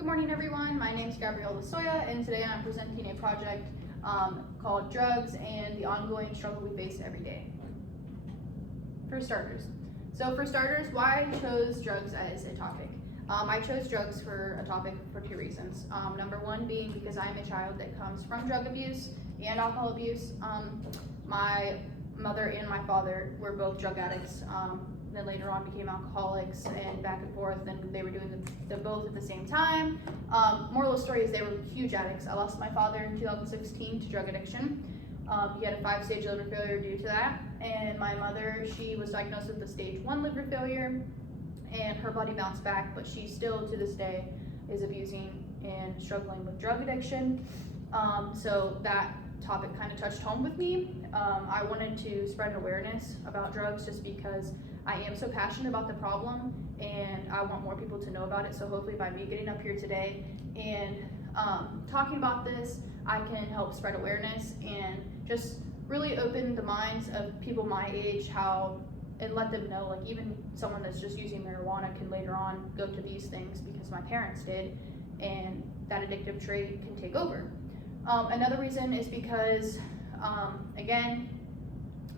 Good morning, everyone. My name is Gabrielle Lasoya, and today I'm presenting a project called Drugs and the Ongoing Struggle We Face Every Day. For starters, why I chose drugs as a topic. I chose drugs for a topic for two reasons. Number one being because I'm a child that comes from drug abuse and alcohol abuse. My mother and my father were both drug addicts. Then later on became alcoholics and back and forth, and they were doing the both at the same time. Moral of the story is they were huge addicts. I lost my father in 2016 to drug addiction. He had a 5-stage liver failure due to that, and my mother, she was diagnosed with a stage 1 liver failure, and her body bounced back, but she still to this day is abusing and struggling with drug addiction. So that topic kind of touched home with me. I wanted to spread awareness about drugs just because I am so passionate about the problem and I want more people to know about it. So hopefully by me getting up here today and talking about this, I can help spread awareness and just really open the minds of people my age and let them know, like, even someone that's just using marijuana can later on go to these things because my parents did, and that addictive trait can take over. Another reason is because, again,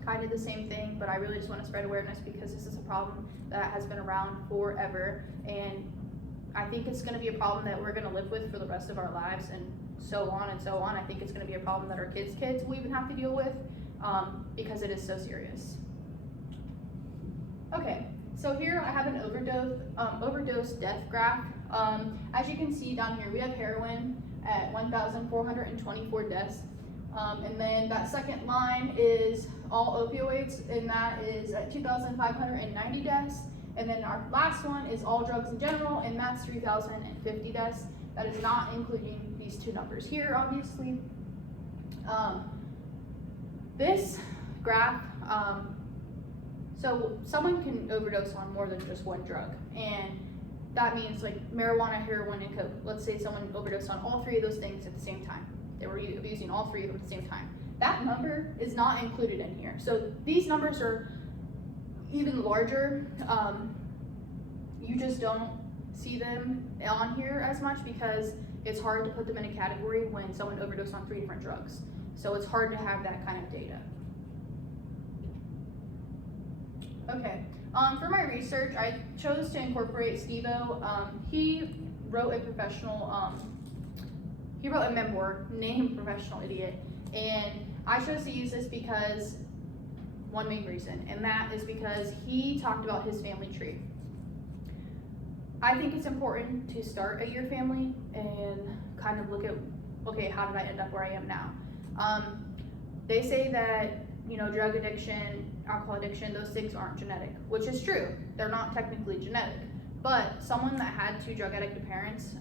kind of the same thing, but I really just want to spread awareness because this is a problem that has been around forever, and I think it's going to be a problem that we're going to live with for the rest of our lives, and so on and so on. I think it's going to be a problem that our kids' will even have to deal with because it is so serious. Okay, so here I have an overdose death graph. As you can see down here, we have heroin at 1,424 deaths. And then that second line is all opioids, and that is at 2,590 deaths. And then our last one is all drugs in general, and that's 3,050 deaths. That is not including these two numbers here, obviously. This graph, so someone can overdose on more than just one drug, and that means like marijuana, heroin, and coke. Let's say someone overdosed on all three of those things at the same time. They were abusing all three of them at the same time. That number is not included in here. So these numbers are even larger. You just don't see them on here as much because it's hard to put them in a category when someone overdosed on 3 different drugs. So it's hard to have that kind of data. Okay, for my research, I chose to incorporate Steve-O. He wrote a memoir named Professional Idiot, and I chose to use this because one main reason, and that is because he talked about his family tree. I think it's important to start at your family and kind of look at, okay, how did I end up where I am now? They say that, drug addiction, alcohol addiction, those things aren't genetic, which is true. They're not technically genetic, but someone that had 2 drug addicted parents,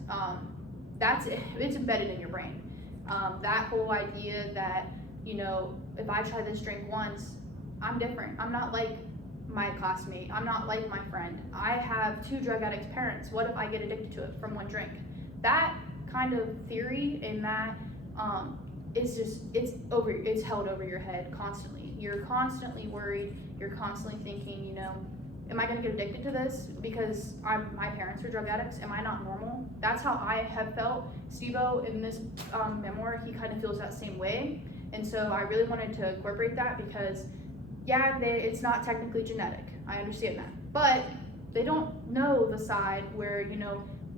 it's embedded in your brain. That whole idea that, if I try this drink once, I'm different. I'm not like my classmate. I'm not like my friend. I have 2 drug addict parents. What if I get addicted to it from one drink? That kind of theory and that it's held over your head constantly. You're constantly worried. You're constantly thinking, am I going to get addicted to this because my parents are drug addicts? Am I not normal? That's how I have felt. Steve-O in this memoir, he kind of feels that same way. And so I really wanted to incorporate that because, it's not technically genetic. I understand that. But they don't know the side where,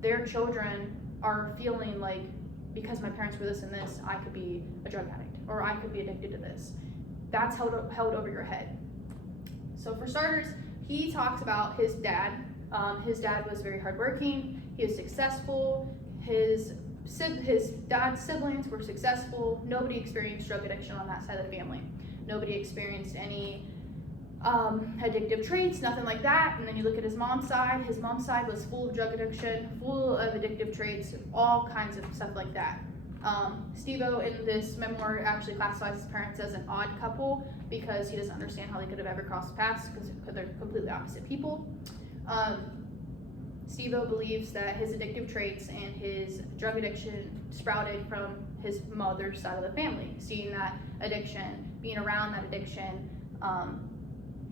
their children are feeling like, because my parents were this and this, I could be a drug addict or I could be addicted to this. That's held over your head. So for starters, he talks about his dad. His dad was very hardworking. He was successful. His dad's siblings were successful. Nobody experienced drug addiction on that side of the family. Nobody experienced any addictive traits, nothing like that. And then you look at his mom's side. His mom's side was full of drug addiction, full of addictive traits, all kinds of stuff like that. Steve-O in this memoir actually classifies his parents as an odd couple because he doesn't understand how they could have ever crossed paths because they're completely opposite people. Steve-O believes that his addictive traits and his drug addiction sprouted from his mother's side of the family. Seeing that addiction, being around that addiction,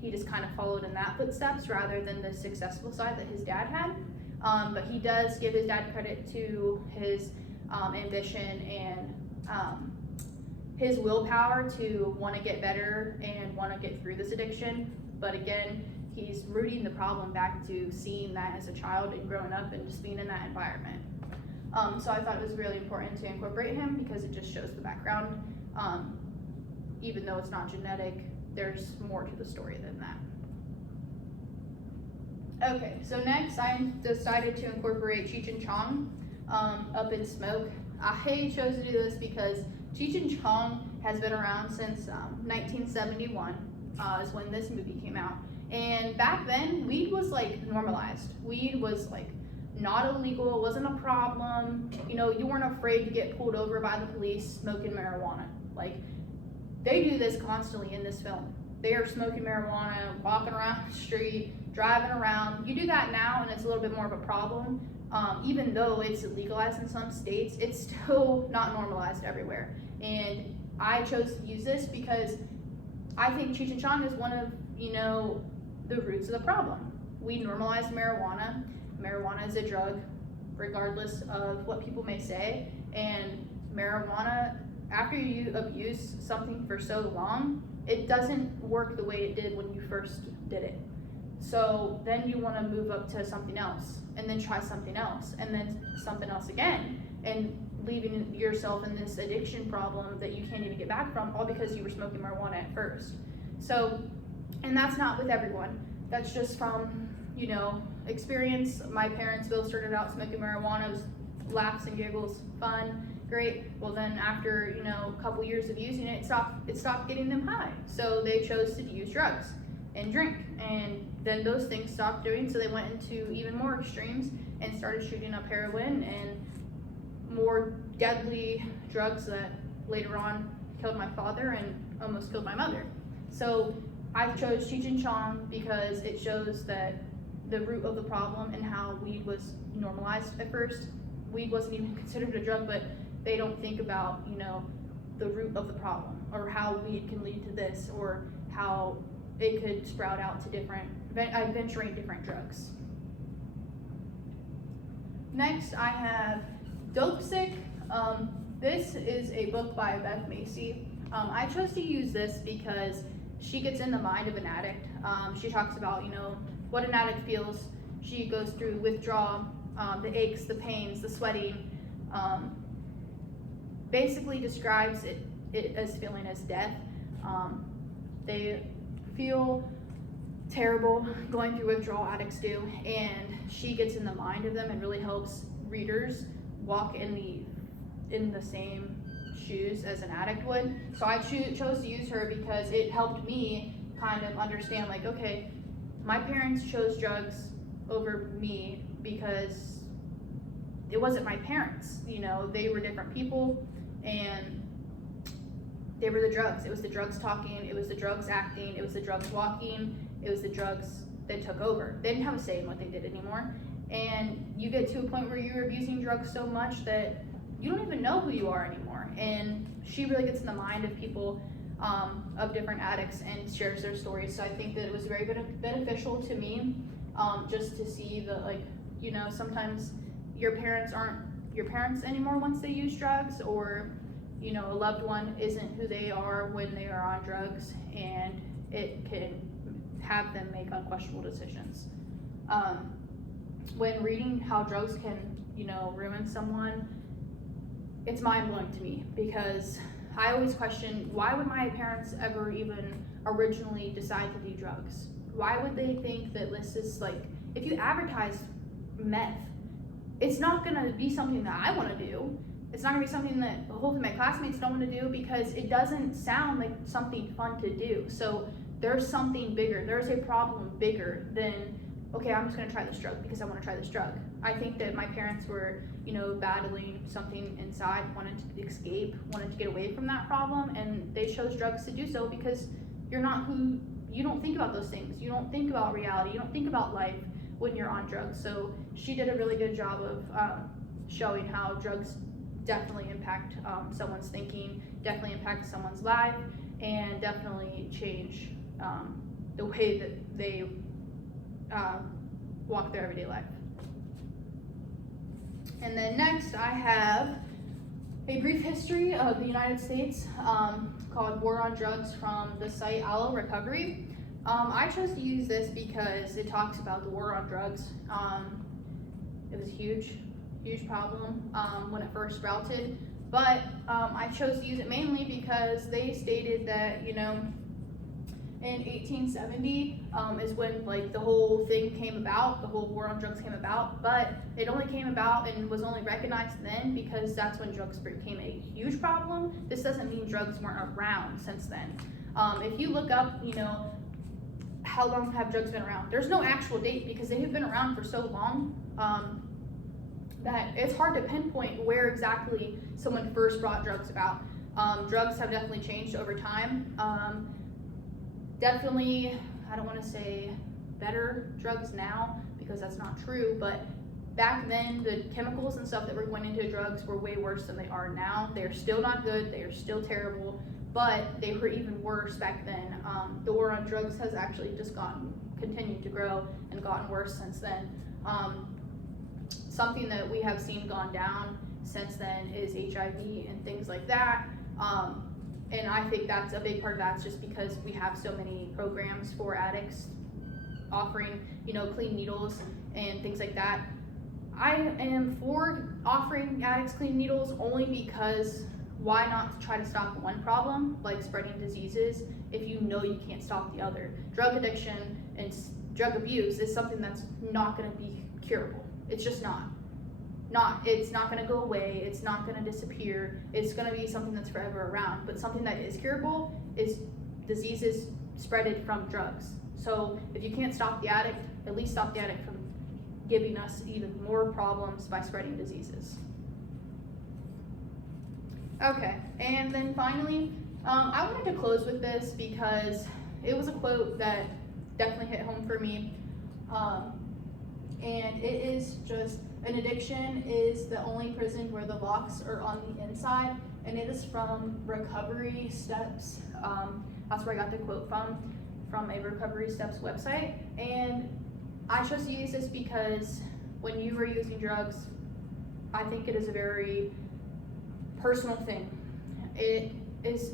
he just kind of followed in that footsteps rather than the successful side that his dad had. but he does give his dad credit to his ambition and his willpower to want to get better and want to get through this addiction. But again, he's rooting the problem back to seeing that as a child and growing up and just being in that environment. So I thought it was really important to incorporate him because it just shows the background. Even though it's not genetic, there's more to the story than that. Okay, so next I decided to incorporate Cheech and Chong, Up in Smoke. I chose to do this because Cheech and Chong has been around since 1971, is when this movie came out. And back then, weed was like normalized. Weed was like not illegal, it wasn't a problem. You know, you weren't afraid to get pulled over by the police smoking marijuana. Like, they do this constantly in this film. They are smoking marijuana, walking around the street, driving around. You do that now and it's a little bit more of a problem. Even though it's legalized in some states, it's still not normalized everywhere. And I chose to use this because I think Cheech and Chong is one of, the roots of the problem. We normalized marijuana. Marijuana is a drug, regardless of what people may say. And marijuana, after you abuse something for so long, it doesn't work the way it did when you first did it. So then you want to move up to something else, and then try something else, and then something else again, and leaving yourself in this addiction problem that you can't even get back from, all because you were smoking marijuana at first. So, and that's not with everyone. That's just from, experience. My parents both started out smoking marijuana. It was laughs and giggles, fun, great. Well, then after, a couple years of using it, it stopped getting them high. So they chose to use drugs and drink. And then those things stopped doing, so they went into even more extremes and started shooting up heroin and more deadly drugs that later on killed my father and almost killed my mother. So I chose Cheech and Chong because it shows that the root of the problem and how weed was normalized at first. Weed wasn't even considered a drug, but they don't think about, the root of the problem, or how weed can lead to this, or how it could sprout out to eventually different drugs. Next, I have Dopesick. This is a book by Beth Macy. I chose to use this because she gets in the mind of an addict. She talks about, what an addict feels. She goes through withdrawal, the aches, the pains, the sweating. Basically describes it as feeling as death. They feel terrible going through withdrawal, addicts do, and she gets in the mind of them and really helps readers walk in the same shoes as an addict would. So I chose to use her because it helped me kind of understand, like, okay, my parents chose drugs over me because it wasn't my parents, they were different people, and they were the drugs. It was the drugs talking, it was the drugs acting, it was the drugs walking, it was the drugs that took over. They didn't have a say in what they did anymore. And you get to a point where you're abusing drugs so much that you don't even know who you are anymore. And she really gets in the mind of people, of different addicts, and shares their stories. So I think that it was very beneficial to me, just to see that, sometimes your parents aren't your parents anymore once they use drugs, or, a loved one isn't who they are when they are on drugs, and it can have them make unquestionable decisions. When reading how drugs can, ruin someone, it's mind-blowing to me, because I always question, why would my parents ever even originally decide to do drugs? Why would they think that this is if you advertise meth, it's not gonna be something that I wanna do. It's not gonna be something that hopefully my classmates don't wanna do, because it doesn't sound like something fun to do. So there's something bigger, there's a problem bigger than, okay, I'm just gonna try this drug because I wanna try this drug. I think that my parents were, battling something inside, wanted to escape, wanted to get away from that problem, and they chose drugs to do so, because you don't think about those things. You don't think about reality, you don't think about life when you're on drugs. So she did a really good job of showing how drugs definitely impact someone's thinking, definitely impact someone's life, and definitely change the way that they walk their everyday life. And then next I have a brief history of the United States called War on Drugs from the site Allo Recovery. I chose to use this because it talks about the war on drugs. It was a huge problem when it first sprouted, but I chose to use it mainly because they stated that, you know, in 1870 is when like the whole thing came about, the whole war on drugs came about, but it only came about and was only recognized then because that's when drugs became a huge problem. This doesn't mean drugs weren't around since then. If you look up, you know, how long have drugs been around? There's no actual date because they have been around for so long that it's hard to pinpoint where exactly someone first brought drugs about. Drugs have definitely changed over time. Definitely, I don't want to say better drugs now because that's not true, but back then the chemicals and stuff that were going into drugs were way worse than they are now. They're still not good, they are still terrible, but they were even worse back then. The war on drugs has actually just continued to grow and gotten worse since then. Something that we have seen gone down since then is HIV and things like that. And I think that's a big part of that's just because we have so many programs for addicts offering, you know, clean needles and things like that. I am for offering addicts clean needles only because why not try to stop one problem, like spreading diseases, if you know you can't stop the other? Drug addiction and drug abuse is something that's not going to be curable. It's just not. It's not going to go away. It's not going to disappear. It's going to be something that's forever around. But something that is curable is diseases spreaded from drugs. So if you can't stop the addict, at least stop the addict from giving us even more problems by spreading diseases. Okay, and then finally, I wanted to close with this because it was a quote that definitely hit home for me. And it is just, an addiction is the only prison where the locks are on the inside, and it is from Recovery Steps. That's where I got the quote from a Recovery Steps website. And I chose to use this because when you are using drugs, I think it is a very personal thing. It is,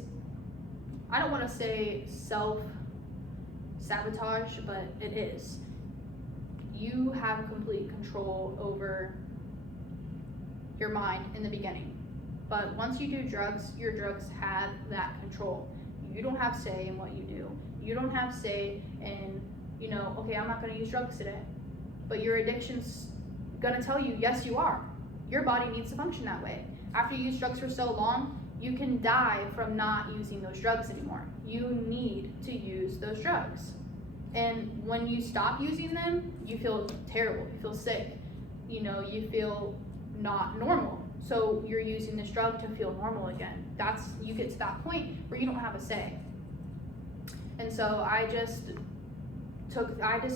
I don't want to say self-sabotage, but it is. You have complete control over your mind in the beginning. But once you do drugs, your drugs have that control. You don't have say in what you do. You don't have say in, you know, okay, I'm not going to use drugs today. But your addiction's going to tell you, yes, you are. Your body needs to function that way. After you use drugs for so long, you can die from not using those drugs anymore. You need to use those drugs. And when you stop using them, you feel terrible, you feel sick, you know, you feel not normal. So you're using this drug to feel normal again. You get to that point where you don't have a say. And so I just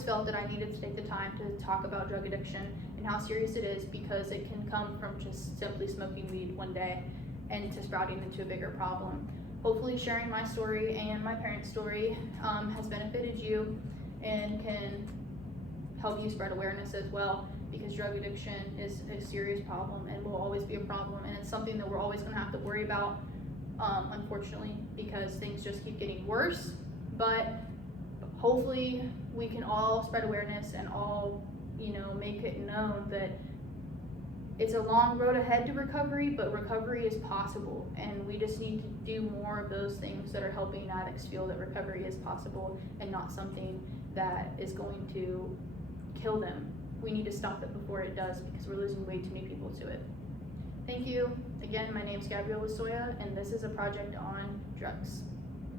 felt that I needed to take the time to talk about drug addiction and how serious it is, because it can come from just simply smoking weed one day and to sprouting into a bigger problem. Hopefully sharing my story and my parents' story has benefited you and can help you spread awareness as well, because drug addiction is a serious problem and will always be a problem, and it's something that we're always going to have to worry about, unfortunately, because things just keep getting worse. But hopefully we can all spread awareness and all, you know, make it known that it's a long road ahead to recovery, but recovery is possible, and we just need to do more of those things that are helping addicts feel that recovery is possible and not something that is going to kill them. We need to stop it before it does, because we're losing way too many people to it. Thank you. Again, my name's Gabrielle Lasoya, and this is a project on drugs.